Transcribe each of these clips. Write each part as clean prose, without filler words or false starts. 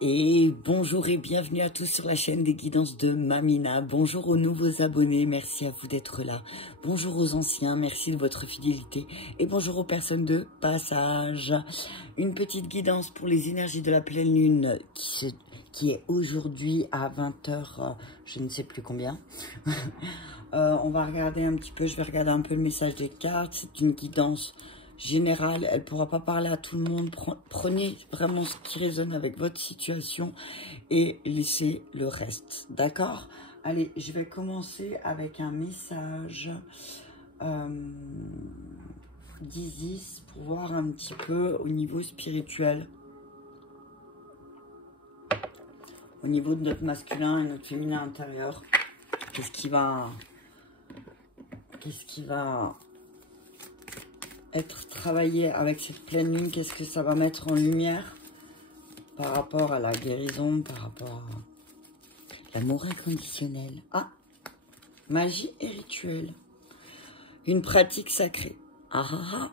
Et bonjour et bienvenue à tous sur la chaîne des guidances de Mamina. Bonjour aux nouveaux abonnés, merci à vous d'être là. Bonjour aux anciens, merci de votre fidélité. Et bonjour aux personnes de passage. Une petite guidance pour les énergies de la pleine lune qui est aujourd'hui à 20 h, je ne sais plus combien. On va regarder un petit peu, je vais regarder un peu le message des cartes. C'est une guidance générale, elle ne pourra pas parler à tout le monde. Prenez vraiment ce qui résonne avec votre situation et laissez le reste, d'accord? Allez, je vais commencer avec un message d'Isis pour voir un petit peu au niveau spirituel, au niveau de notre masculin et notre féminin intérieur. Qu'est-ce qui va être travaillé avec cette pleine lune? Qu'est-ce que ça va mettre en lumière par rapport à la guérison, par rapport à l'amour inconditionnel? Ah, magie et rituel. Une pratique sacrée. Ah ah ah.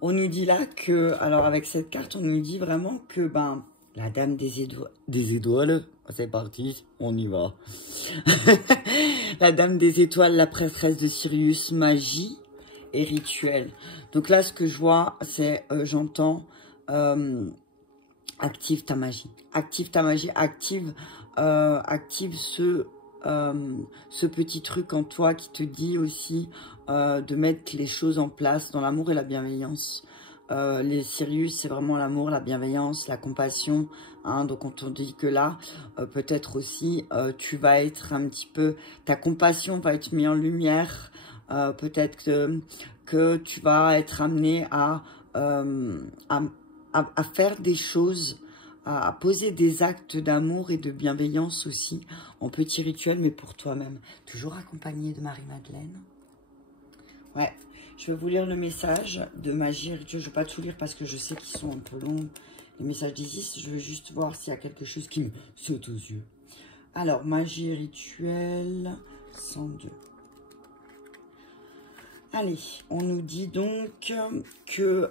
On nous dit là que, alors avec cette carte, on nous dit vraiment que, ben, la dame des étoiles, c'est parti, on y va. La dame des étoiles, la prêtresse de Sirius, magie et rituel. Donc là, ce que je vois, c'est, j'entends, active ta magie. Active ta magie, active ce petit truc en toi qui te dit aussi de mettre les choses en place dans l'amour et la bienveillance. Les Sirius, c'est vraiment l'amour, la bienveillance, la compassion. Hein, donc on te dit que là, peut-être aussi, tu vas être un petit peu, ta compassion va être mise en lumière. Peut-être que tu vas être amené à faire des choses, à poser des actes d'amour et de bienveillance aussi, en petit rituel, mais pour toi-même. Toujours accompagné de Marie-Madeleine. Ouais, je vais vous lire le message de magie et rituel. Je ne vais pas tout lire parce que je sais qu'ils sont un peu longs, les messages d'Isis. Je veux juste voir s'il y a quelque chose qui me saute aux yeux. Alors, magie et rituel, 102. Allez, on nous dit donc que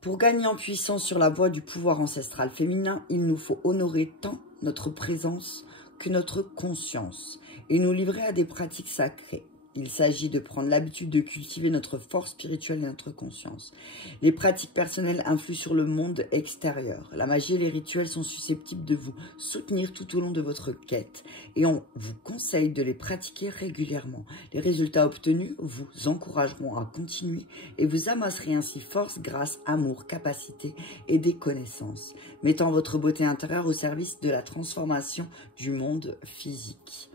pour gagner en puissance sur la voie du pouvoir ancestral féminin, il nous faut honorer tant notre présence que notre conscience et nous livrer à des pratiques sacrées. Il s'agit de prendre l'habitude de cultiver notre force spirituelle et notre conscience. Les pratiques personnelles influent sur le monde extérieur. La magie et les rituels sont susceptibles de vous soutenir tout au long de votre quête et on vous conseille de les pratiquer régulièrement. Les résultats obtenus vous encourageront à continuer et vous amasserez ainsi force, grâce, amour, capacité et des connaissances, mettant votre beauté intérieure au service de la transformation du monde physique.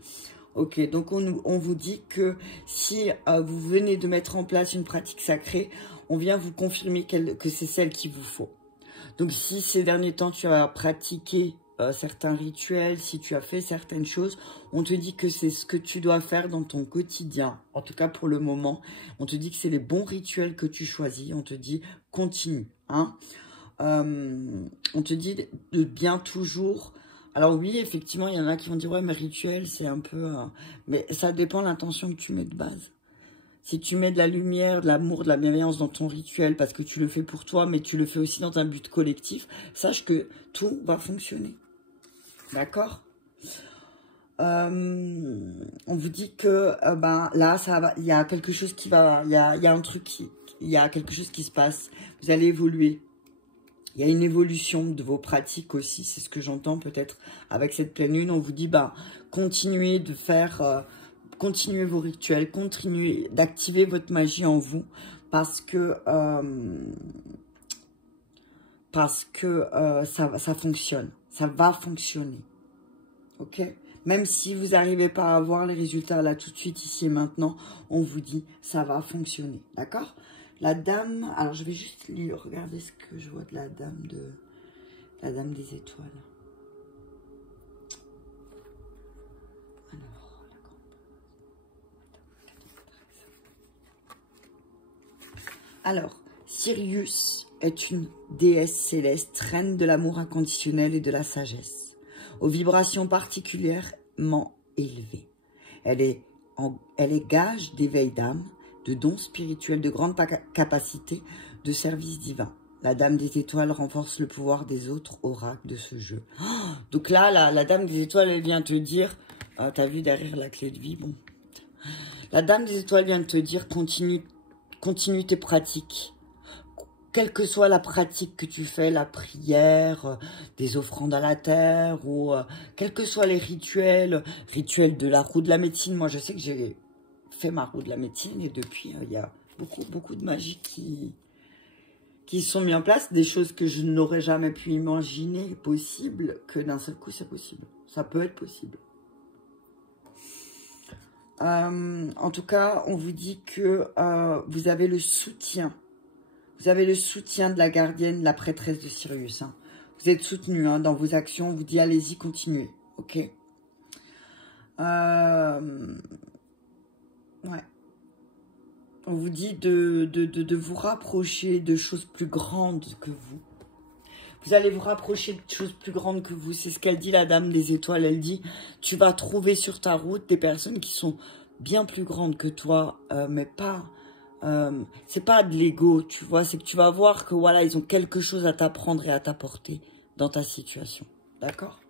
Ok, donc on vous dit que si vous venez de mettre en place une pratique sacrée, on vient vous confirmer que c'est celle qu'il vous faut. Donc si ces derniers temps tu as pratiqué certains rituels, si tu as fait certaines choses, on te dit que c'est ce que tu dois faire dans ton quotidien. En tout cas pour le moment, on te dit que c'est les bons rituels que tu choisis. On te dit continue. Hein. On te dit de bien toujours... Alors oui, effectivement, il y en a qui vont dire, ouais, mais rituel, c'est un peu... Mais ça dépend de l'intention que tu mets de base. Si tu mets de la lumière, de l'amour, de la bienveillance dans ton rituel, parce que tu le fais pour toi, mais tu le fais aussi dans un but collectif, sache que tout va fonctionner. D'accord? On vous dit que ben, là, ça va, il y a quelque chose qui va... Il y a un truc il y a quelque chose qui se passe. Vous allez évoluer. Il y a une évolution de vos pratiques aussi, c'est ce que j'entends peut-être avec cette pleine lune. On vous dit, bah, continuez de faire, continuez vos rituels, continuez d'activer votre magie en vous parce que ça fonctionne, ça va fonctionner, ok? Même si vous n'arrivez pas à avoir les résultats là tout de suite, ici et maintenant, on vous dit, ça va fonctionner, d'accord? La dame, alors je vais juste lire, regardez ce que je vois de la dame des étoiles. Alors, Sirius est une déesse céleste, reine de l'amour inconditionnel et de la sagesse, aux vibrations particulièrement élevées. Elle est gage d'éveil d'âme, de dons spirituels, de grande capacité de service divin. La Dame des Étoiles renforce le pouvoir des autres oracles de ce jeu. Oh, donc là, la Dame des Étoiles, elle vient te dire... t'as vu derrière la clé de vie, bon. La Dame des Étoiles vient de te dire, continue tes pratiques. Quelle que soit la pratique que tu fais, la prière, des offrandes à la terre, ou quels que soient les rituels de la roue de la médecine. Moi, je sais que j'ai fait ma roue de la médecine et depuis, il y a beaucoup de magie qui sont mis en place, des choses que je n'aurais jamais pu imaginer possible, que d'un seul coup, c'est possible. Ça peut être possible. En tout cas, on vous dit que vous avez le soutien. Vous avez le soutien de la gardienne, la prêtresse de Sirius. Hein. Vous êtes soutenu hein, dans vos actions. On vous dit, allez-y, continuez. Ok. Ouais. On vous dit de vous rapprocher de choses plus grandes que vous. Vous allez vous rapprocher de choses plus grandes que vous. C'est ce qu'elle dit, la Dame des Étoiles. Elle dit, tu vas trouver sur ta route des personnes qui sont bien plus grandes que toi, mais pas... c'est pas de l'ego, tu vois. C'est que tu vas voir que, voilà, ils ont quelque chose à t'apprendre et à t'apporter dans ta situation. D'accord?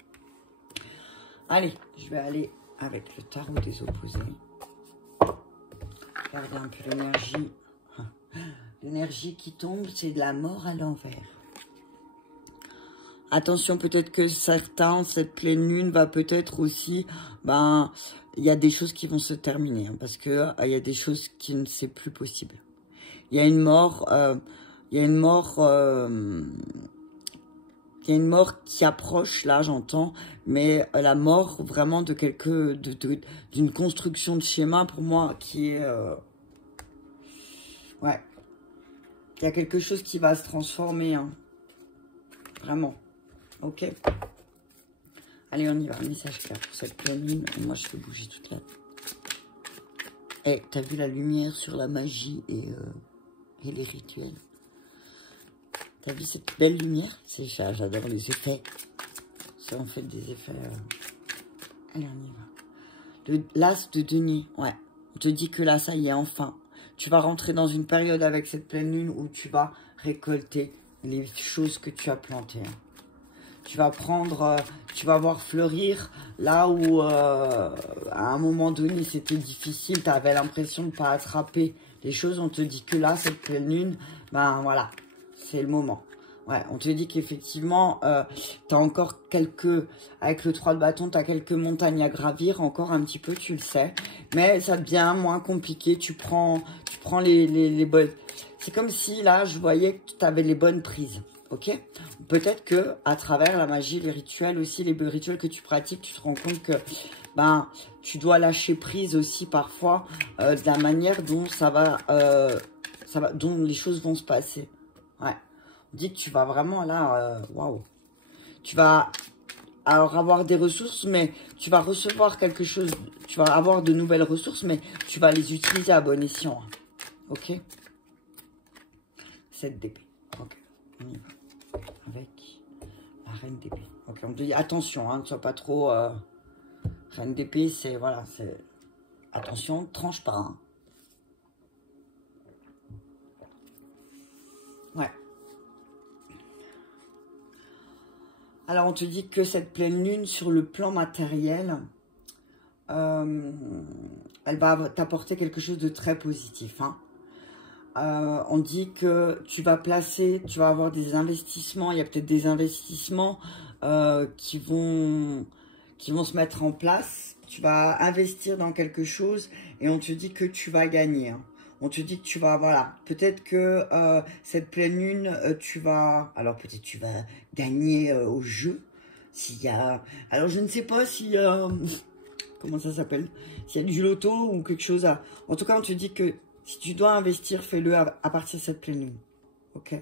Allez, je vais aller avec le tarot des opposés. Regardez un peu l'énergie. L'énergie qui tombe, c'est de la mort à l'envers. Attention, peut-être que certains, cette pleine lune va peut-être aussi, il y a des choses qui vont se terminer, hein, parce que il y a des choses qui ne c'est plus possible. Il y a une mort, qui approche, là, j'entends, mais la mort vraiment de d'une construction de schéma pour moi qui est, ouais, il y a quelque chose qui va se transformer, hein, vraiment. Ok. Allez, on y va. Message clair pour cette pleine lune. Moi, je fais bouger toute la... Eh, t'as vu la lumière sur la magie et les rituels? T'as vu cette belle lumière? J'adore les effets. C'est en fait des effets... Allez, on y va. L'as de denier. Ouais. On te dit que là, ça y est, enfin. Tu vas rentrer dans une période avec cette pleine lune où tu vas récolter les choses que tu as plantées. Tu vas prendre, tu vas voir fleurir là où à un moment donné c'était difficile, tu avais l'impression de ne pas attraper les choses. On te dit que là, cette pleine lune, voilà, c'est le moment. Ouais, on te dit qu'effectivement, tu as encore avec le 3 de bâton, tu as quelques montagnes à gravir, encore un petit peu, tu le sais. Mais ça devient moins compliqué, tu prends les bonnes... C'est comme si là, je voyais que tu avais les bonnes prises. Ok, peut-être que à travers la magie, les rituels aussi, les rituels que tu pratiques, tu te rends compte que tu dois lâcher prise aussi parfois de la manière dont dont les choses vont se passer. Ouais, on dit que tu vas vraiment là, waouh, tu vas alors avoir des ressources, mais tu vas recevoir quelque chose, tu vas avoir de nouvelles ressources, mais tu vas les utiliser à bon escient. Ok, 7 d'épée. Ok, on y va. Avec la reine d'épée. Ok, on te dit attention, hein, ne sois pas trop... reine d'épée, c'est... Voilà, c'est... Attention, tranche pas. Hein. Ouais. Alors, on te dit que cette pleine lune, sur le plan matériel, elle va t'apporter quelque chose de très positif, hein. On dit que tu vas avoir des investissements, il y a peut-être des investissements qui vont se mettre en place. Tu vas investir dans quelque chose et on te dit que tu vas gagner. Hein. On te dit que tu vas, voilà, peut-être que cette pleine lune, alors peut-être tu vas gagner au jeu. Alors je ne sais pas si, comment ça s'appelle, s'il y a du loto ou quelque chose à... En tout cas, on te dit que si tu dois investir, fais-le à partir de cette pleine lune. Ok.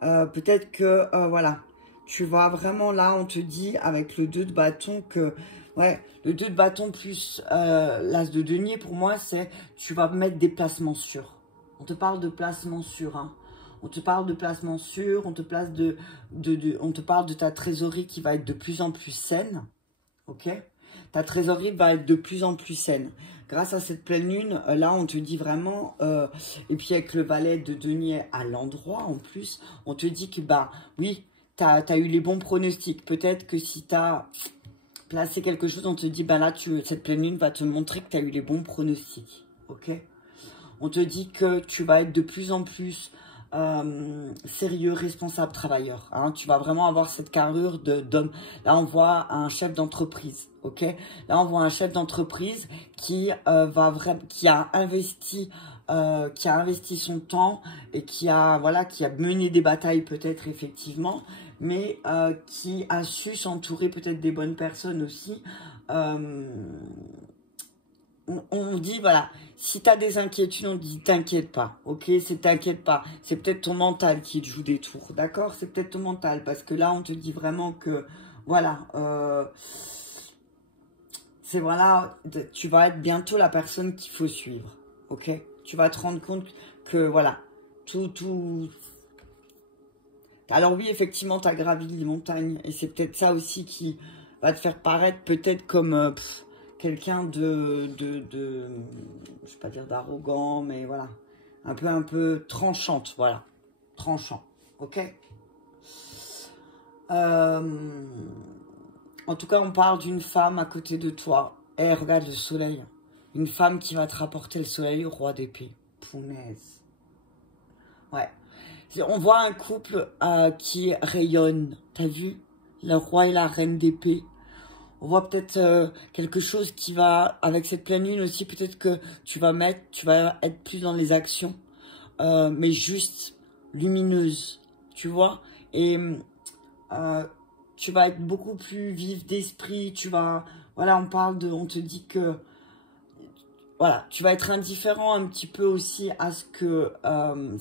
Peut-être que, voilà, tu vas vraiment là, on te dit avec le 2 de bâton que, ouais, le 2 de bâton plus l'as de denier, pour moi, c'est tu vas mettre des placements sûrs. On te parle de placements sûrs, hein. On te parle de placements sûrs, on te parle de ta trésorerie qui va être de plus en plus saine. Ok. Ta trésorerie va être de plus en plus saine. grâce à cette pleine lune, là, on te dit vraiment, et puis avec le valet de denier à l'endroit, en plus, on te dit que, bah, oui, tu as eu les bons pronostics. Peut-être que si tu as placé quelque chose, on te dit, bah là, cette pleine lune va te montrer que tu as eu les bons pronostics, ok? On te dit que tu vas être de plus en plus sérieux, responsable, travailleur. Hein. Tu vas vraiment avoir cette carrure d'homme. Là, on voit un chef d'entreprise, ok? Là, on voit un chef d'entreprise qui qui a investi son temps et qui a mené des batailles peut-être effectivement, mais qui a su s'entourer peut-être des bonnes personnes aussi. On dit, voilà, si tu as des inquiétudes, on dit, t'inquiète pas, ok? C'est t'inquiète pas. C'est peut-être ton mental qui te joue des tours, d'accord? C'est peut-être ton mental, parce que là, on te dit vraiment que, voilà, tu vas être bientôt la personne qu'il faut suivre, ok? Tu vas te rendre compte que, voilà, Alors oui, effectivement, tu as gravi les montagnes, et c'est peut-être ça aussi qui va te faire paraître peut-être comme... quelqu'un de je vais pas dire d'arrogant, mais voilà, un peu tranchante, voilà, tranchant, ok. En tout cas, on parle d'une femme à côté de toi. Eh, regarde le soleil, une femme qui va te rapporter le soleil, au roi d'épée, punaise, ouais. On voit un couple qui rayonne, t'as vu, le roi et la reine d'épée. On voit peut-être quelque chose qui va, avec cette pleine lune aussi, peut-être que tu vas être plus dans les actions, mais juste lumineuse, tu vois. Et tu vas être beaucoup plus vif d'esprit, voilà, on te dit que, voilà, tu vas être indifférent un petit peu aussi à ce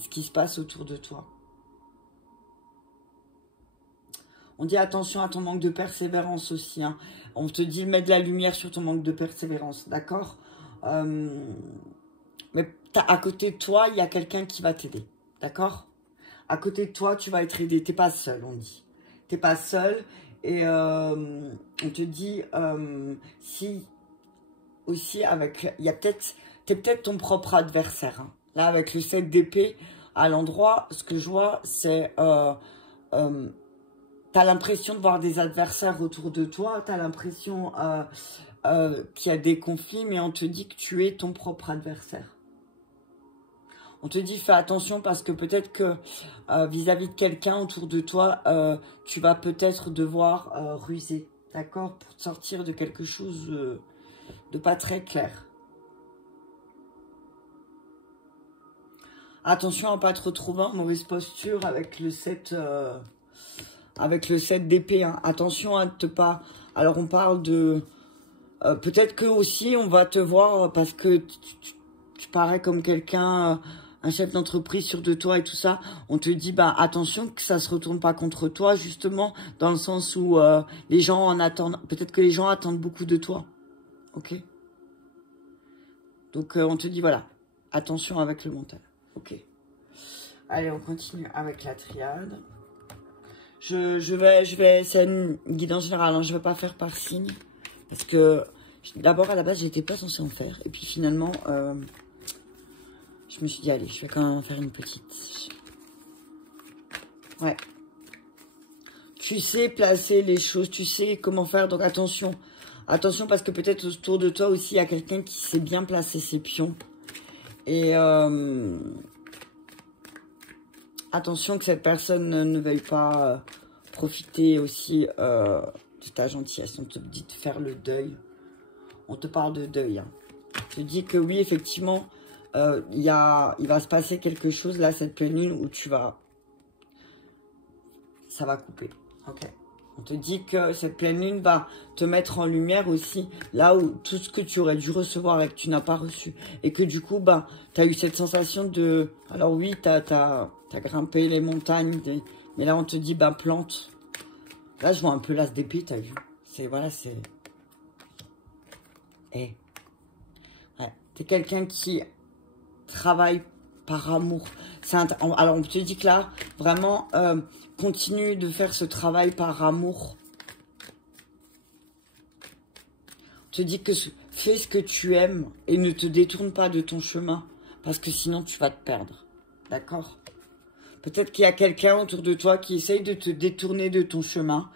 qui se passe autour de toi. On dit attention à ton manque de persévérance aussi. Hein. On te dit mets de la lumière sur ton manque de persévérance, d'accord? Mais à côté de toi, il y a quelqu'un qui va t'aider, d'accord? À côté de toi, tu vas être aidé. T'es pas seul, on dit. T'es pas seul. Et on te dit si aussi avec... T'es peut-être ton propre adversaire. Hein. Là, avec le 7 d'épée à l'endroit, ce que je vois, c'est... T'as l'impression de voir des adversaires autour de toi, t'as l'impression qu'il y a des conflits, mais on te dit que tu es ton propre adversaire. On te dit fais attention parce que peut-être que vis-à-vis de quelqu'un autour de toi, tu vas peut-être devoir ruser, d'accord? Pour te sortir de quelque chose de pas très clair. Attention à ne pas te retrouver en mauvaise posture avec le 7... avec le 7 d'épée, hein. Attention à ne pas... Alors, on parle de... peut-être que aussi, on va te voir parce que tu parais comme quelqu'un, un chef d'entreprise sûr de toi et tout ça. On te dit, bah, attention que ça se retourne pas contre toi, justement, dans le sens où les gens en attendent... Peut-être que les gens attendent beaucoup de toi. Ok? Donc, on te dit, voilà, attention avec le mental. Ok. Allez, on continue avec la triade. Je vais, c'est une guidance générale, hein, je ne vais pas faire par signe. Parce que, d'abord, à la base, j'étais pas censée en faire. Et puis, finalement, je me suis dit, allez, je vais quand même en faire une petite. Ouais. Tu sais placer les choses, tu sais comment faire, donc attention. Attention, parce que peut-être autour de toi aussi, il y a quelqu'un qui sait bien placer ses pions. Et, attention que cette personne ne veuille pas profiter aussi de ta gentillesse. On te dit de faire le deuil. On te parle de deuil. Hein. On te dit que oui, effectivement, il va se passer quelque chose là, cette pleine lune, où ça va couper. Ok. On te dit que cette pleine lune va te mettre en lumière aussi là où tout ce que tu aurais dû recevoir et que tu n'as pas reçu. Et que du coup, bah, tu as eu cette sensation de... Alors oui, tu as grimpé les montagnes, mais là on te dit, bah, plante. Là, je vois un peu l'as d'épée, tu as vu. Voilà, c'est... Eh. Ouais. Tu es quelqu'un qui travaille par amour. Alors, on te dit que là, vraiment... continue de faire ce travail par amour. te dit que fais ce que tu aimes et ne te détourne pas de ton chemin. Parce que sinon, tu vas te perdre. D'accord? Peut-être qu'il y a quelqu'un autour de toi qui essaye de te détourner de ton chemin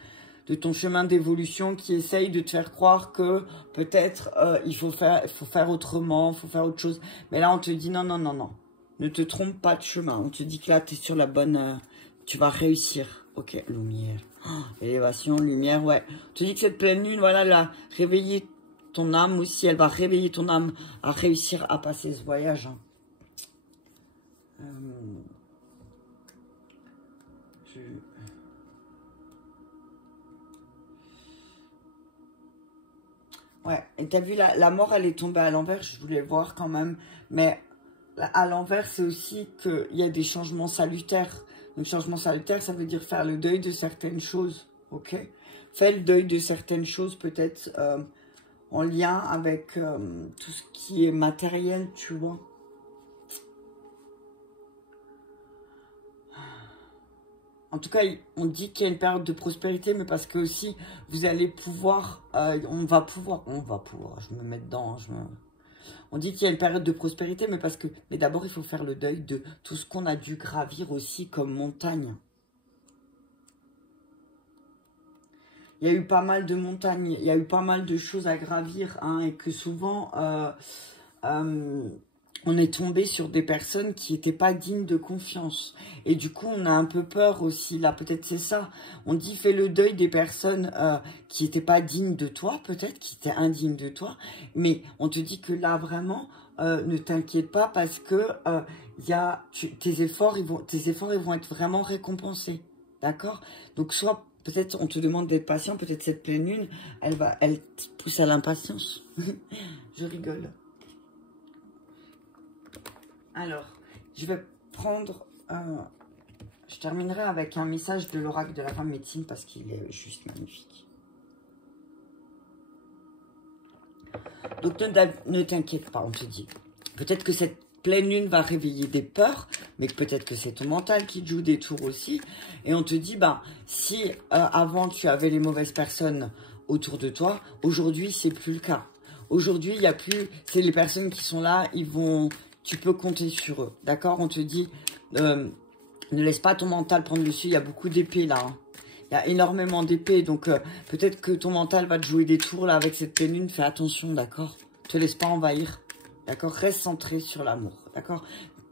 d'évolution, qui essaye de te faire croire que peut-être il faut faire autrement, il faut faire autre chose. Mais là, on te dit non, non, non, non. Ne te trompe pas de chemin. On te dit que là, tu es sur la bonne... tu vas réussir. Ok, lumière. Oh, élévation, lumière, ouais. On te dit que cette pleine lune, voilà, elle a réveillé ton âme aussi. Elle va réveiller ton âme à réussir à passer ce voyage. Hein. Ouais, et t'as vu, la mort, elle est tombée à l'envers, je voulais voir quand même, mais à l'envers, c'est aussi qu'il y a des changements salutaires. Donc, changement salutaire, ça veut dire faire le deuil de certaines choses, ok? Fais le deuil de certaines choses, peut-être en lien avec tout ce qui est matériel, tu vois. En tout cas, on dit qu'il y a une période de prospérité, mais parce que aussi, vous allez pouvoir, on va pouvoir, je me mets dedans, on dit qu'il y a une période de prospérité, mais d'abord, il faut faire le deuil de tout ce qu'on a dû gravir aussi comme montagne. Il y a eu pas mal de montagnes, il y a eu pas mal de choses à gravir, hein, et que souvent, on est tombé sur des personnes qui n'étaient pas dignes de confiance. Et du coup, on a un peu peur aussi. Là, peut-être c'est ça. On dit, fais le deuil des personnes qui n'étaient pas dignes de toi, peut-être, qui étaient indignes de toi. Mais on te dit que là, vraiment, ne t'inquiète pas parce que tes efforts, ils vont être vraiment récompensés. D'accord? Donc, soit, peut-être, on te demande d'être patient. Peut-être cette pleine lune, elle te pousse à l'impatience. Je rigole. Alors, je vais prendre... je terminerai avec un message de l'oracle de la femme médecine parce qu'il est juste magnifique. Donc, ne t'inquiète pas, on te dit. Peut-être que cette pleine lune va réveiller des peurs, mais peut-être que c'est ton mental qui te joue des tours aussi. Et on te dit, si avant tu avais les mauvaises personnes autour de toi, aujourd'hui, c'est plus le cas. Aujourd'hui, il n'y a plus... C'est les personnes qui sont là, tu peux compter sur eux, d'accord? On te dit, ne laisse pas ton mental prendre le dessus. Il y a beaucoup d'épées là. Hein. Il y a énormément d'épées. Donc, peut-être que ton mental va te jouer des tours là avec cette pleine lune. Fais attention, d'accord? Te laisse pas envahir. D'accord? Reste centré sur l'amour. D'accord?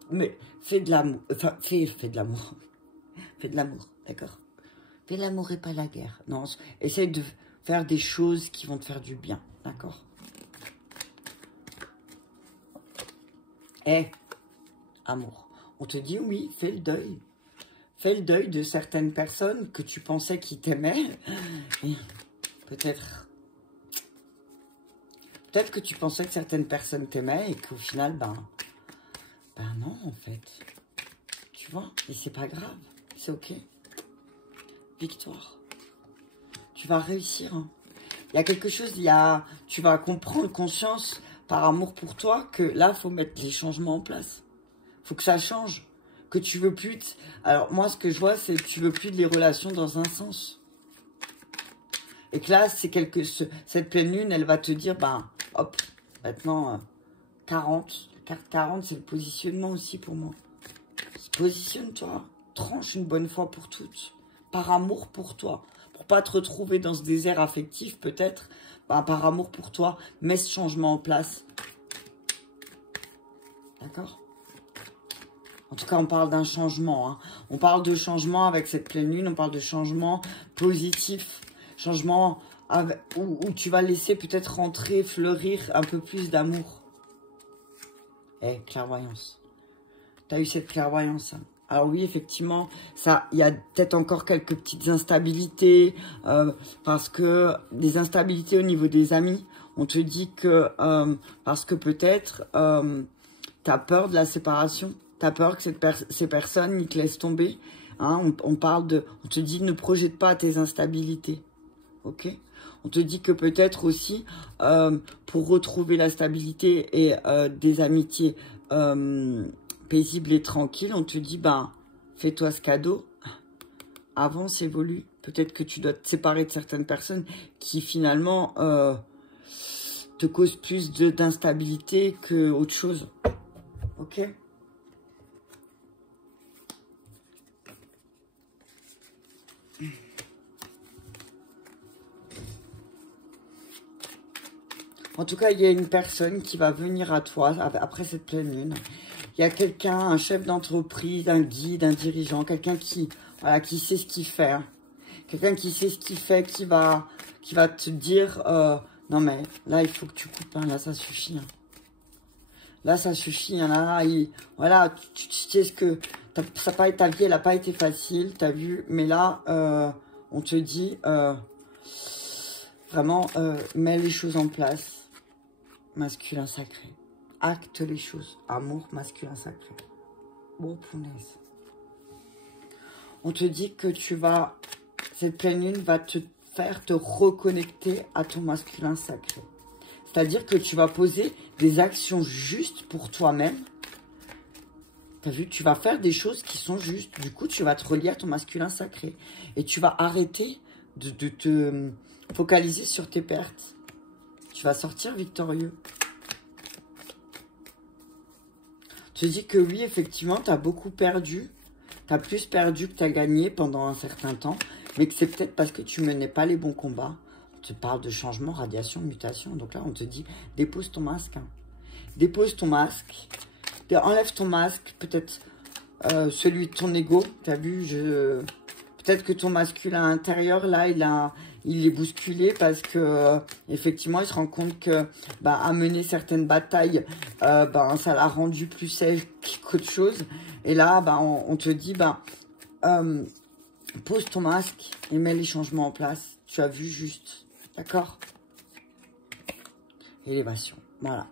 Mais fais de l'amour. Enfin, fais de l'amour. Fais de l'amour. D'accord? Fais l'amour et pas la guerre. Non, essaye de faire des choses qui vont te faire du bien. D'accord? Amour. On te dit oui, fais le deuil. Fais le deuil de certaines personnes que tu pensais qui t'aimaient. Peut-être que tu pensais que certaines personnes t'aimaient et qu'au final, non, en fait. Tu vois, et c'est pas grave. C'est ok. Victoire. Tu vas réussir. Hein. Il y a quelque chose, tu vas comprendre conscience par amour pour toi que là, il faut mettre les changements en place. Il faut que ça change. Que tu veux plus... Alors, moi, ce que je vois, c'est que tu veux plus de les relations dans un sens. Et que là, cette pleine lune, elle va te dire, hop, maintenant, 40. La carte 40, c'est le positionnement aussi pour moi. Positionne-toi. Tranche une bonne fois pour toutes. Par amour pour toi. Pour pas te retrouver dans ce désert affectif, peut-être. Par amour pour toi, mets ce changement en place. D'accord? En tout cas, on parle d'un changement. Hein. On parle de changement avec cette pleine lune. On parle de changement positif. Changement où tu vas laisser peut-être rentrer, fleurir un peu plus d'amour. Clairvoyance. Tu as eu cette clairvoyance. Hein. Alors oui, effectivement, il y a peut-être encore quelques petites instabilités. Parce que des instabilités au niveau des amis. On te dit que parce que peut-être tu as peur de la séparation. Tu as peur que ces personnes ils te laissent tomber. Hein, on te dit ne projette pas tes instabilités. Ok? On te dit que peut-être aussi pour retrouver la stabilité et des amitiés paisibles et tranquilles, on te dit fais-toi ce cadeau. Avance, évolue. Peut-être que tu dois te séparer de certaines personnes qui finalement te cause plus d'instabilité que autre chose. Ok? En tout cas, il y a une personne qui va venir à toi après cette pleine lune. Il y a quelqu'un, un chef d'entreprise, un guide, un dirigeant, quelqu'un qui, voilà, qui sait ce qu'il fait. Hein. Quelqu'un qui sait ce qu'il fait, qui va te dire, non mais là, il faut que tu coupes, hein, là, ça suffit. Hein. Là, ça suffit. Hein, là, voilà, tu sais ce que... ta vie, elle n'a pas été facile, tu as vu. Mais là, on te dit, vraiment, mets les choses en place. Masculin sacré. Acte les choses. Amour masculin sacré. Oh, punaise. On te dit que cette pleine lune va te faire te reconnecter à ton masculin sacré. C'est-à-dire que tu vas poser des actions justes pour toi-même. Tu as vu, tu vas faire des choses qui sont justes. Du coup, tu vas te relier à ton masculin sacré. Et tu vas arrêter de te focaliser sur tes pertes. Tu vas sortir victorieux. Je te dis que oui, effectivement, tu as beaucoup perdu. Tu as plus perdu que tu as gagné pendant un certain temps. Mais que c'est peut-être parce que tu menais pas les bons combats. On te parle de changement, radiation, mutation. Donc là, on te dit, dépose ton masque. Hein. Dépose ton masque. Enlève ton masque. Peut-être celui de ton ego. Tu as vu, peut-être que ton masculin intérieur, là, il est bousculé parce que effectivement, il se rend compte que à mener certaines batailles, ça l'a rendu plus sage qu'autre chose. Et là, on te dit, pose ton masque et mets les changements en place. Tu as vu juste, d'accord? Élévation, voilà.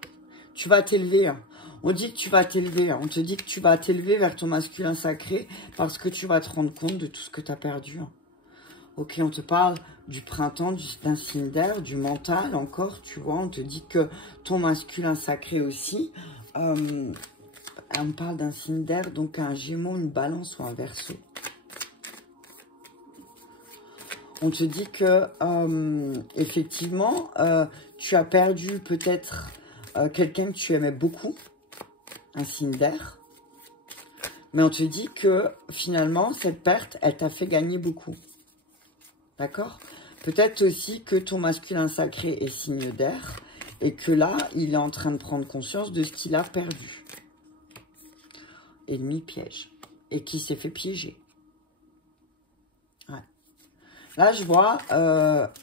Tu vas t'élever. Hein. On dit que tu vas t'élever. Hein. On te dit que tu vas t'élever vers ton masculin sacré parce que tu vas te rendre compte de tout ce que tu as perdu. Hein. Ok, on te parle du printemps, d'un signe d'air, du mental encore, tu vois. On te dit que ton masculin sacré aussi. On parle d'un signe d'air, donc un Gémeaux, une Balance ou un Verseau. On te dit que, effectivement, tu as perdu peut-être quelqu'un que tu aimais beaucoup, un signe d'air. Mais on te dit que, finalement, cette perte, elle t'a fait gagner beaucoup. D'accord? Peut-être aussi que ton masculin sacré est signe d'air et que là, il est en train de prendre conscience de ce qu'il a perdu. Ennemi piège. Et qui s'est fait piéger. Ouais. Là, je vois,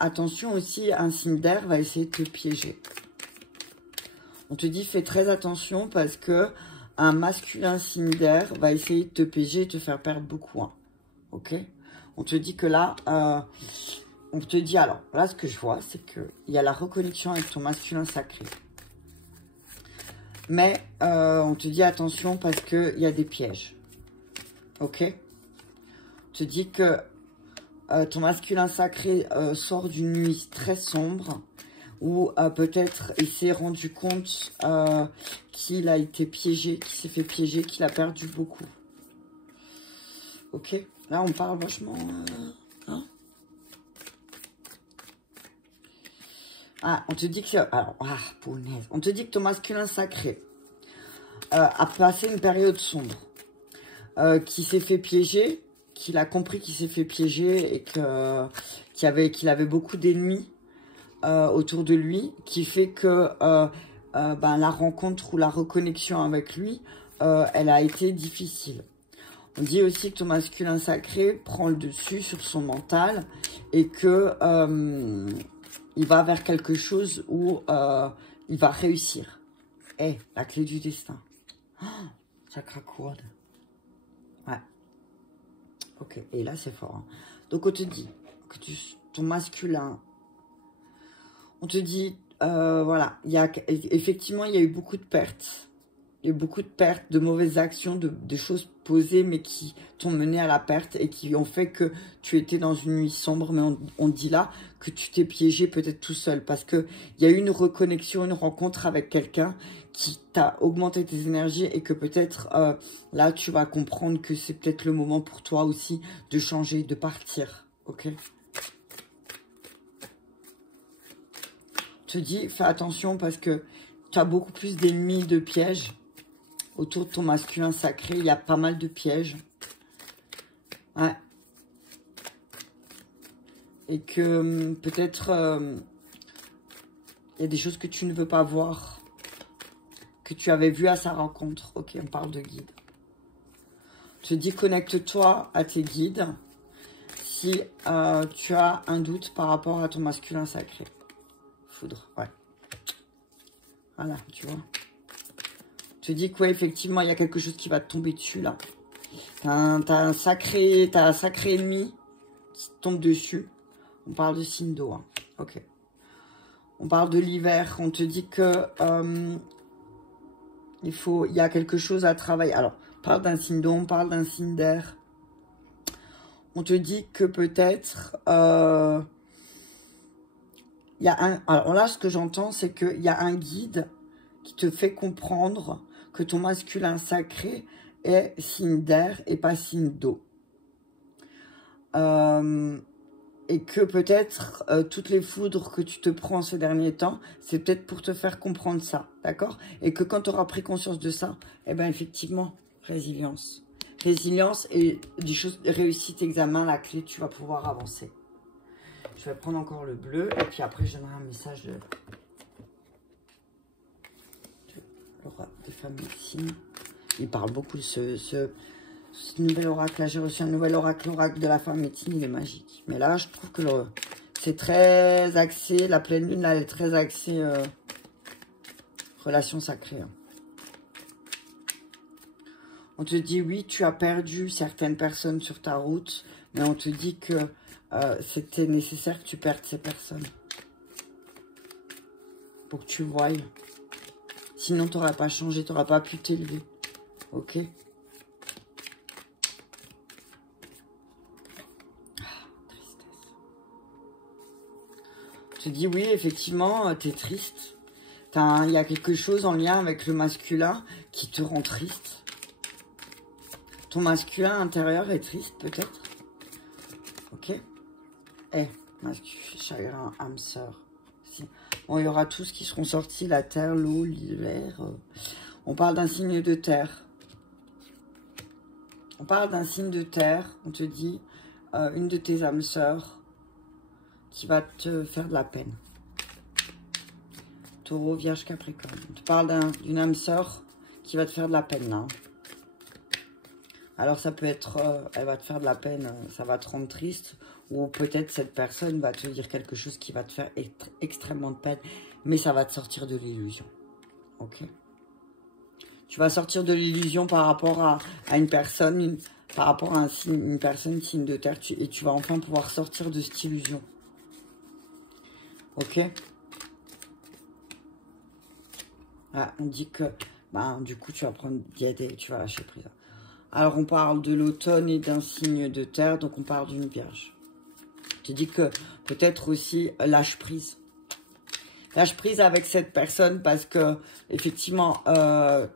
attention aussi, un signe d'air va essayer de te piéger. On te dit, fais très attention parce que un masculin signe d'air va essayer de te piéger et te faire perdre beaucoup. Hein. Ok? On te dit que là, on te dit, alors, là, ce que je vois, c'est qu'il y a la reconnexion avec ton masculin sacré. Mais, on te dit, attention, parce qu'il y a des pièges. Ok? On te dit que ton masculin sacré sort d'une nuit très sombre, où peut-être il s'est rendu compte qu'il a été piégé, qu'il s'est fait piéger, qu'il a perdu beaucoup. Ok? Là, on parle vachement... hein? Ah, on te dit que... Alors, punaise. On te dit que ton masculin sacré a passé une période sombre. Qui s'est fait piéger, qu'il a compris qu'il s'est fait piéger et qu'il avait beaucoup d'ennemis autour de lui, qui fait que la rencontre ou la reconnexion avec lui, elle a été difficile. On dit aussi que ton masculin sacré prend le dessus sur son mental et que il va vers quelque chose où il va réussir. La clé du destin. Oh, chakra couronne. Ouais. Ok, et là c'est fort. Hein. Donc on te dit que ton masculin, on te dit, voilà, effectivement il y a eu beaucoup de pertes. Il y a eu beaucoup de pertes, de mauvaises actions, de choses posées, mais qui t'ont mené à la perte et qui ont fait que tu étais dans une nuit sombre. Mais on dit là que tu t'es piégé peut-être tout seul parce qu'il y a eu une reconnexion, une rencontre avec quelqu'un qui t'a augmenté tes énergies et que peut-être là, tu vas comprendre que c'est peut-être le moment pour toi aussi de changer, de partir. Ok? te dis, fais attention parce que tu as beaucoup plus d'ennemis, de pièges. Autour de ton masculin sacré, il y a pas mal de pièges. Ouais. Et que peut-être il y a des choses que tu ne veux pas voir, que tu avais vu à sa rencontre. Ok, on parle de guide. Je te dis, connecte-toi à tes guides si tu as un doute par rapport à ton masculin sacré. Foudre, ouais. Voilà, tu vois. Je te dis que, ouais, effectivement, il y a quelque chose qui va te tomber dessus, là. T'as un sacré ennemi qui te tombe dessus. On parle de signe d'eau, hein. Ok. On parle de l'hiver. On te dit que il y a quelque chose à travailler. Alors, on parle d'un signe d'eau, on parle d'un signe d'air. On te dit que peut-être il y a un. Alors là, ce que j'entends, c'est qu'il y a un guide qui te fait comprendre que ton masculin sacré est signe d'air et pas signe d'eau. Et que peut-être toutes les foudres que tu te prends ces derniers temps, c'est peut-être pour te faire comprendre ça, d'accord? Et que quand tu auras pris conscience de ça, eh bien effectivement, résilience. Résilience et des choses, réussite, examen, la clé, tu vas pouvoir avancer. Je vais prendre encore le bleu et puis après je donnerai un message de l'aura des femmes médecines. Il parle beaucoup de ce nouvel oracle. Là, j'ai reçu un nouvel oracle. L'oracle de la femme médecine, il est magique. Mais là, je trouve que c'est très axé. La pleine lune, là, elle est très axée relation sacrée. Hein. On te dit, oui, tu as perdu certaines personnes sur ta route. Mais on te dit que c'était nécessaire que tu perdes ces personnes. Pour que tu voies. Sinon, tu n'auras pas changé. Tu n'auras pas pu t'élever. Ok? Je te dis oui, effectivement, tu es triste. Il y a quelque chose en lien avec le masculin qui te rend triste. Ton masculin intérieur est triste, peut-être. Ok. Chagrin, âme sœur. Bon, il y aura tous qui seront sortis, la terre, l'eau, l'hiver. On parle d'un signe de terre. On parle d'un signe de terre. On te dit, une de tes âmes sœurs qui va te faire de la peine. Taureau, Vierge, Capricorne. On te parle d'une âme sœur qui va te faire de la peine, là. Alors, ça peut être, elle va te faire de la peine, ça va te rendre triste. Ou peut-être cette personne va te dire quelque chose qui va te faire extrêmement de peine. Mais ça va te sortir de l'illusion. Ok? Tu vas sortir de l'illusion par rapport à une personne, par rapport à une personne signe de terre. Et tu vas enfin pouvoir sortir de cette illusion. Ok? Ah, on dit que, du coup, tu vas prendre diète et tu vas lâcher prise. Alors, on parle de l'automne et d'un signe de terre, donc on parle d'une vierge. Je te dis que peut-être aussi lâche prise. Lâche prise avec cette personne parce que, effectivement, t'as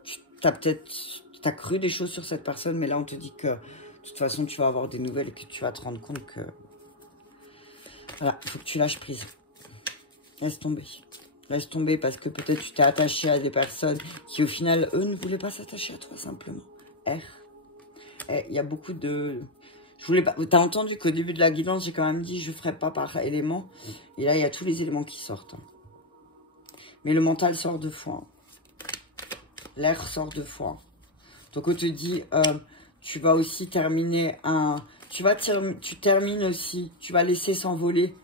cru des choses sur cette personne, mais là, on te dit que, de toute façon, tu vas avoir des nouvelles et que tu vas te rendre compte que, voilà, il faut que tu lâches prise. Laisse tomber. Laisse tomber parce que peut-être tu t'es attaché à des personnes qui, au final, eux, ne voulaient pas s'attacher à toi, simplement. Il y a beaucoup de... Je voulais pas... T'as entendu qu'au début de la guidance, j'ai quand même dit, je ferai pas par élément. Et là, il y a tous les éléments qui sortent. Hein. Mais le mental sort deux fois. Hein. L'air sort deux fois. Donc, on te dit, tu vas aussi terminer un... Tu termines aussi, tu vas laisser s'envoler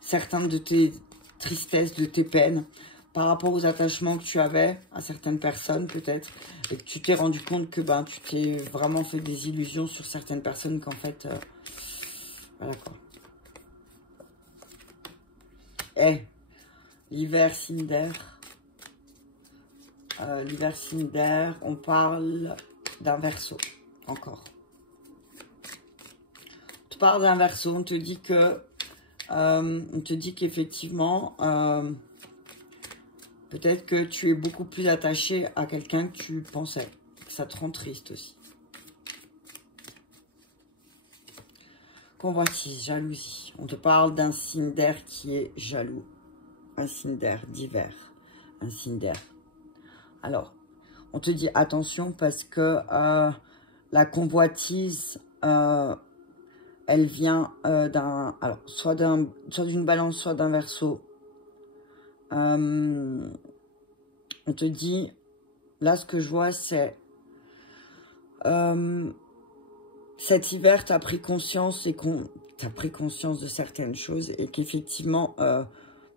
certaines de tes tristesses, de tes peines, par rapport aux attachements que tu avais à certaines personnes, peut-être, et que tu t'es rendu compte que tu t'es vraiment fait des illusions sur certaines personnes qu'en fait... voilà quoi. L'hiver, signe d'air. L'hiver, signe d'air, on parle d'un Verseau, encore. On te parle d'un Verseau, on te dit que... on te dit qu'effectivement... peut-être que tu es beaucoup plus attaché à quelqu'un que tu pensais. Que ça te rend triste aussi. Convoitise, jalousie. On te parle d'un signe d'air qui est jaloux. un signe d'air, d'hiver, un signe d'air. Alors, on te dit attention parce que la convoitise, elle vient soit d'une balance, soit d'un verseau. On te dit, là ce que je vois c'est, cet hiver tu as pris conscience et t'as pris conscience de certaines choses et qu'effectivement,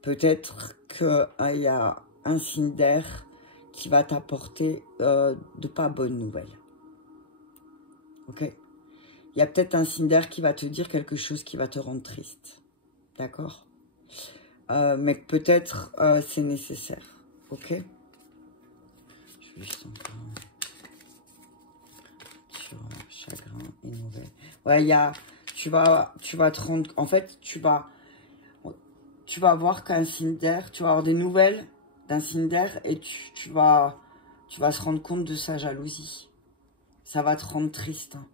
peut-être qu'il y a un signe d'air qui va t'apporter de pas bonnes nouvelles. Ok? Il y a peut-être un signe d'air qui va te dire quelque chose qui va te rendre triste. D'accord? Mais peut-être c'est nécessaire. Ok? Je vais juste encore sur chagrin et nouvelles. Ouais, il y a... Tu vas te rendre... En fait, tu vas voir qu'un signe d'air, tu vas avoir des nouvelles d'un signe d'air et tu vas se rendre compte de sa jalousie. Ça va te rendre triste. Hein.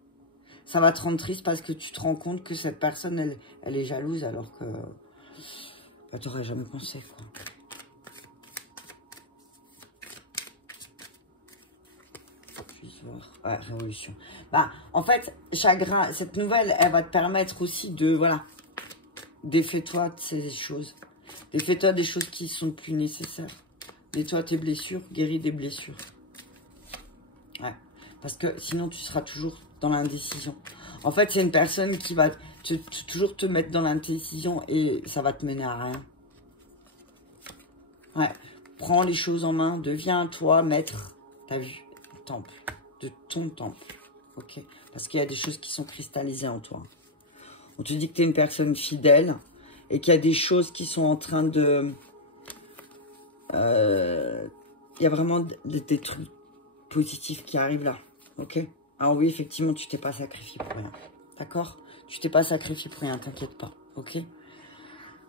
Ça va te rendre triste parce que tu te rends compte que cette personne, elle est jalouse alors que bah, tu n'aurais jamais pensé, quoi. Je vais voir. Ouais, révolution. Bah, en fait, chagrin, cette nouvelle, elle va te permettre aussi de, voilà, défais-toi de ces choses. Défais-toi des choses qui sont plus nécessaires. Nettoie tes blessures, guéris des blessures. Ouais. Parce que sinon, tu seras toujours dans l'indécision. En fait, c'est une personne qui va toujours te mettre dans l'indécision et ça va te mener à rien. Ouais. Prends les choses en main. Deviens toi maître. T'as vu? Temple. De ton temple. Ok? Parce qu'il y a des choses qui sont cristallisées en toi. On te dit que tu es une personne fidèle et qu'il y a des choses qui sont en train de... il y a vraiment des trucs positifs qui arrivent là. Ok? Alors oui, effectivement, tu t'es pas sacrifié pour rien. D'accord? Tu t'es pas sacrifié pour rien, t'inquiète pas. Ok?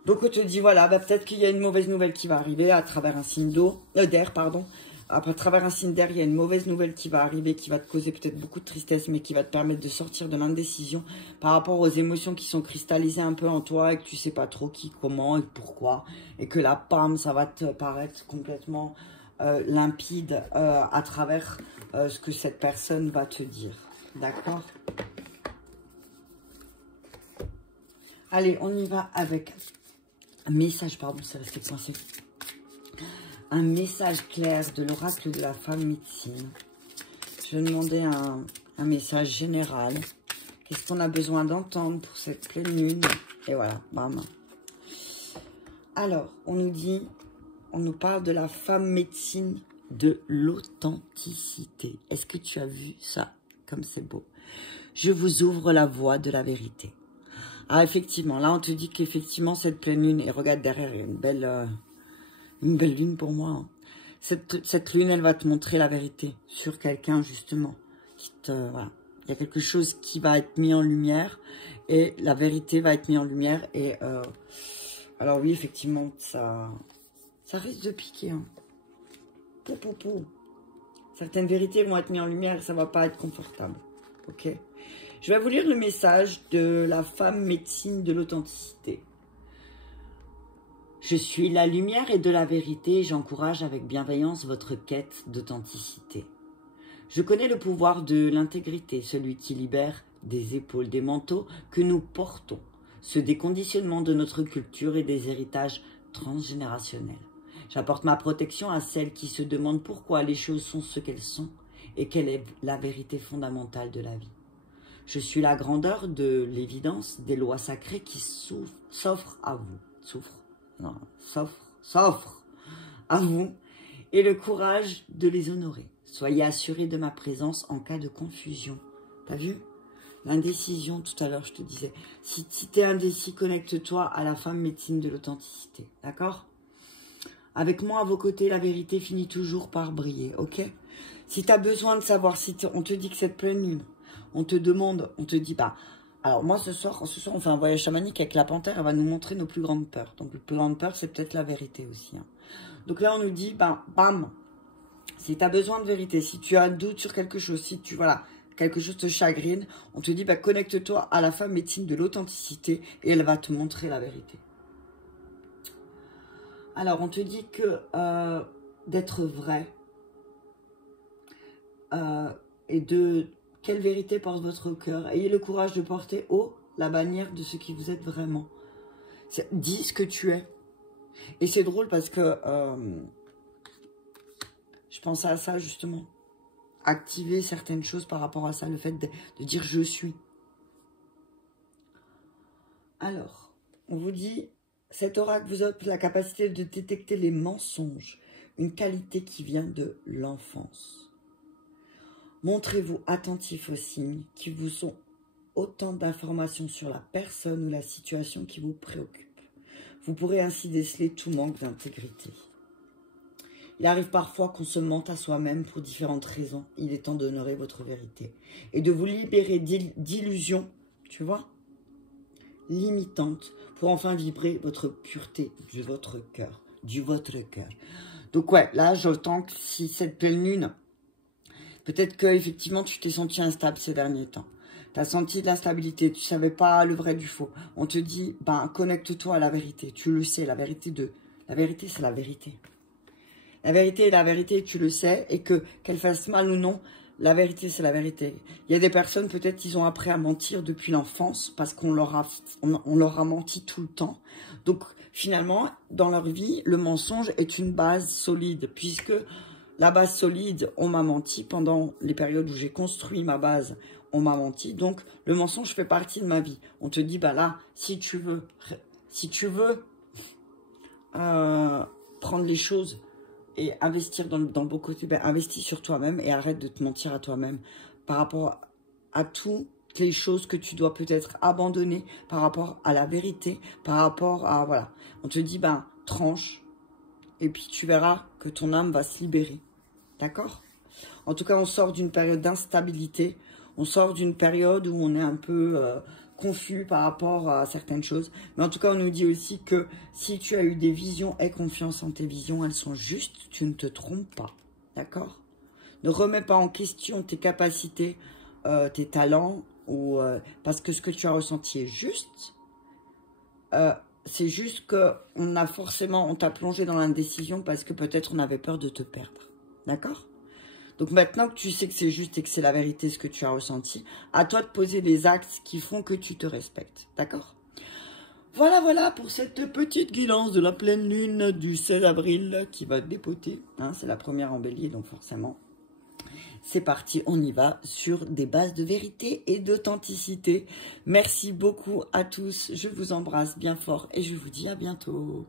Donc on te dit, voilà, bah, peut-être qu'il y a une mauvaise nouvelle qui va arriver à travers un signe d'air, pardon. À travers un signe d'air, il y a une mauvaise nouvelle qui va arriver, qui va te causer peut-être beaucoup de tristesse, mais qui va te permettre de sortir de l'indécision par rapport aux émotions qui sont cristallisées un peu en toi et que tu sais pas trop qui, comment et pourquoi. Et que la pâme, ça va te paraître complètement limpide à travers ce que cette personne va te dire. D'accord? Allez, on y va avec un message, pardon, c'est resté coincé. Un message clair de l'oracle de la femme médecine. Je vais demander un message général. Qu'est-ce qu'on a besoin d'entendre pour cette pleine lune? Et voilà, bam. Alors, on nous dit, on nous parle de la femme médecine de l'authenticité. Est-ce que tu as vu ça? Comme c'est beau. Je vous ouvre la voie de la vérité. Ah, effectivement, là, on te dit qu'effectivement, cette pleine lune, et regarde derrière, il y a une belle lune pour moi. Hein. Cette lune, elle va te montrer la vérité sur quelqu'un, justement. Voilà. Il y a quelque chose qui va être mis en lumière et la vérité va être mise en lumière. Et alors oui, effectivement, ça risque de piquer. Hein. Pou. Certaines vérités vont être mises en lumière et ça va pas être confortable. Ok. Je vais vous lire le message de la femme médecine de l'authenticité. Je suis la lumière et de la vérité et j'encourage avec bienveillance votre quête d'authenticité. Je connais le pouvoir de l'intégrité, celui qui libère des épaules des manteaux que nous portons, ce déconditionnement de notre culture et des héritages transgénérationnels. J'apporte ma protection à celles qui se demandent pourquoi les choses sont ce qu'elles sont et quelle est la vérité fondamentale de la vie. Je suis la grandeur de l'évidence des lois sacrées qui s'offrent à vous. S'offre à vous et le courage de les honorer. Soyez assurés de ma présence en cas de confusion. T'as vu? L'indécision, tout à l'heure, je te disais. Si tu es indécis, connecte-toi à la femme médecine de l'authenticité. D'accord? Avec moi à vos côtés, la vérité finit toujours par briller. Ok? Si tu as besoin de savoir, si on te dit que cette pleine lune, on te demande, on te dit, bah, alors moi ce soir, on fait un voyage chamanique avec la panthère, elle va nous montrer nos plus grandes peurs. Donc les plus grandes peurs, c'est peut-être la vérité aussi. Hein. Donc là, on nous dit, ben, bam, si tu as besoin de vérité, si tu as un doute sur quelque chose, si tu, voilà, quelque chose te chagrine, on te dit, bah, connecte-toi à la femme médecine de l'authenticité et elle va te montrer la vérité. Alors, on te dit que d'être vrai et de quelle vérité porte votre cœur. Ayez le courage de porter haut la bannière de ce qui vous êtes vraiment. Dis ce que tu es. Et c'est drôle parce que je pensais à ça justement. Activer certaines choses par rapport à ça. Le fait de dire je suis. Alors, on vous dit, cet oracle vous offre la capacité de détecter les mensonges. Une qualité qui vient de l'enfance. Montrez-vous attentif aux signes qui vous sont autant d'informations sur la personne ou la situation qui vous préoccupe. Vous pourrez ainsi déceler tout manque d'intégrité. Il arrive parfois qu'on se mente à soi-même pour différentes raisons. Il est temps d'honorer votre vérité et de vous libérer d'illusions, tu vois, limitantes pour enfin vibrer votre pureté de votre cœur, du votre cœur. Donc ouais, là j'entends que si cette pleine lune, peut-être que effectivement tu t'es senti instable ces derniers temps. Tu as senti de l'instabilité, tu ne savais pas le vrai du faux. On te dit, ben, connecte-toi à la vérité. Tu le sais, la vérité, c'est la vérité. La vérité est la vérité, tu le sais. Et que qu'elle fasse mal ou non, la vérité, c'est la vérité. Il y a des personnes, peut-être, ils ont appris à mentir depuis l'enfance parce qu'on leur a menti tout le temps. Donc, finalement, dans leur vie, le mensonge est une base solide puisque la base solide, on m'a menti pendant les périodes où j'ai construit ma base. On m'a menti, donc le mensonge fait partie de ma vie. On te dit, bah là, si tu veux prendre les choses et investir dans le beau côté, ben investis sur toi-même et arrête de te mentir à toi-même par rapport à toutes les choses que tu dois peut-être abandonner, par rapport à la vérité, par rapport à, voilà. On te dit, ben, tranche, et puis tu verras que ton âme va se libérer. D'accord ? En tout cas, on sort d'une période d'instabilité. On sort d'une période où on est un peu confus par rapport à certaines choses. Mais en tout cas, on nous dit aussi que si tu as eu des visions, aie confiance en tes visions. Elles sont justes, tu ne te trompes pas. D'accord? Ne remets pas en question tes capacités, tes talents, ou parce que ce que tu as ressenti est juste. C'est juste on t'a plongé dans l'indécision parce que peut-être on avait peur de te perdre. D'accord? Donc maintenant que tu sais que c'est juste et que c'est la vérité ce que tu as ressenti, à toi de poser des actes qui font que tu te respectes. D'accord? Voilà pour cette petite guidance de la pleine lune du 16 avril qui va dépoter. Hein, c'est la première en bélier, donc forcément. C'est parti, on y va sur des bases de vérité et d'authenticité. Merci beaucoup à tous, je vous embrasse bien fort et je vous dis à bientôt.